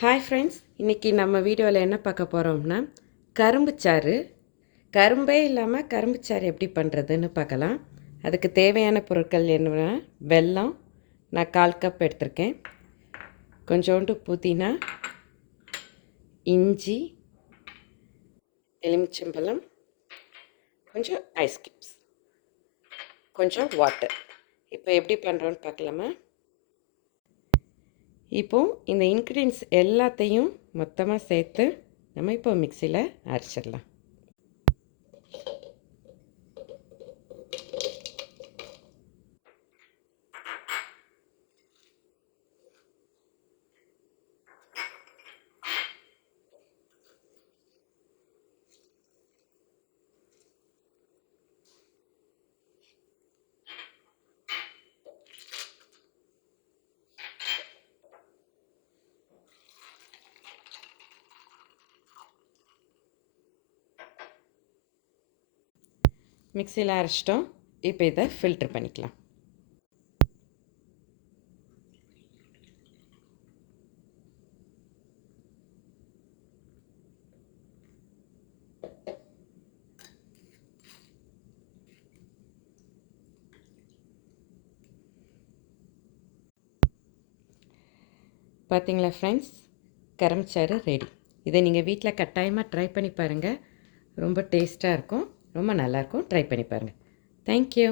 Hi friends, இன்றைக்கி நம்ம வீடியோவில் என்ன பார்க்க போகிறோம்னா கரும்புச்சாறு. கரும்பே இல்லாமல் கரும்புச்சாறு எப்படி பண்ணுறதுன்னு பார்க்கலாம். அதுக்கு தேவையான பொருட்கள் என்னென்னா வெல்லம், நான் 1/4 கப் எடுத்திருக்கேன், கொஞ்சோண்டு புதினா, இஞ்சி, எலுமிச்சம்பழம், கொஞ்சம் ஐஸ் கியூப்ஸ், கொஞ்சம் வாட்டர். இப்போ எப்படி பண்ணுறோன்னு பார்க்கலாமா? இப்போது இந்த இன்க்ரீடியன்ஸ் எல்லாத்தையும் மொத்தமாக சேர்த்து நம்ம இப்போ மிக்சியில் அரைச்சிடலாம். மிக்சியில் அரைச்சிட்டோம். இப்போ இதை ஃபில்ட்ரு பண்ணிக்கலாம். பார்த்தீங்களா ஃப்ரெண்ட்ஸ், கரும்புச்சாறு ரெடி. இதை நீங்கள் வீட்டில் கட்டாயமாக ட்ரை பண்ணி பாருங்கள். ரொம்ப டேஸ்ட்டாக இருக்கும், ரொம்ப நல்லாயிருக்கும். ட்ரை பண்ணி பாருங்கள். தேங்க்யூ.